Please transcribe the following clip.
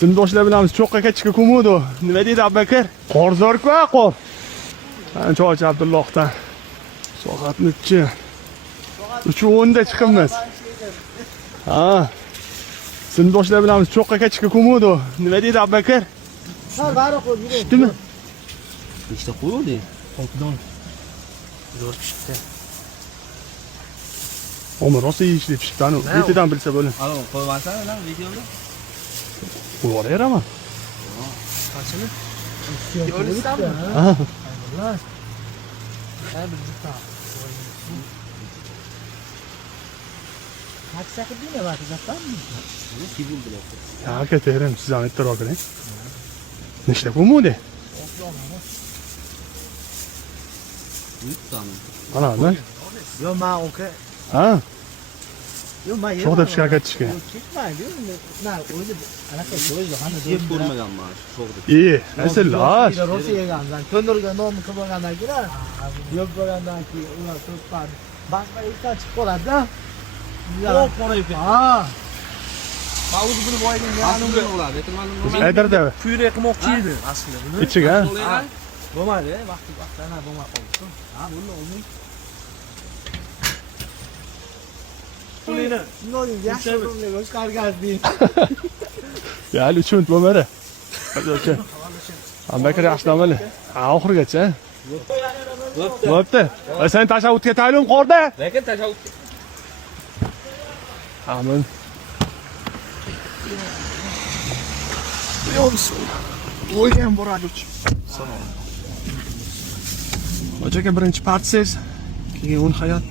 Sinfdoshlar bilan biz cho'qqa ketishga ko'muvdi. Nima deydi Abubakar? Qor zo'r-ku, qor. Ancha Abdullohdan. Soat nechi? 3:10 da chiqamiz. Ha. Sinfdoshlar bilan biz cho'qqa ketishga ko'muvdi. Nima deydi Abubakar? Ha, bari qo'yib yuring. Pishibdimi? Nechta qo'yuvdi? 6 don. Zo'r pishibdi. Omar rosa yeyishli pishibdi-anu. Betidan bilsa bo'ling. Alo, qo'ymasan lan videoda? Qo'yaveraman. Qachini? Yo'lisizmi? Ha. Alloh. Ha, bir juta. Taksi qildingmi vaqti zapammi? Buni kibul biladi. Ya aka terim siz ham e'tirof qiling. Nechta ko'muvdi? Yutdan. Ana, lan. Yo, men oka. Ha. Yo, men Sho'xda pishgan ketishga. Ketmaydi. Na, o'zi anaqa qo'ydi, qani Yeb ko'rmaganman sho'g'di. İyi, asıllaş. Rosa yegandan, ko'ndirga nomi qilib olgandan keyin, yo'q bo'lgandan keyin ular to'padi. Boshqa ishdan chiqib qoladi-da. Yo'q, qorayib ketdi. Ha. Mavzu buni boydan yanimga oladi. Aytmadim. Aydarda. Pure qilmoqchi edi aslida buni. İçiga. Bo'lmadi, vaqti ana bo'lmay qoldi. Ha, buni olmay. Pulini, shunday yaxshi pulni chiqargazding. Ya hali 3 minut bo'lmadi. Aka. Abubakar yaxshidan bo'ling. Ha, oxirigacha. Bo'pti. Sen tashavvutga taylim qorda. Lekin tashavvut. Amin. O'ygan boradi. Aka birinchi partisiz. Keyin 10 hayot.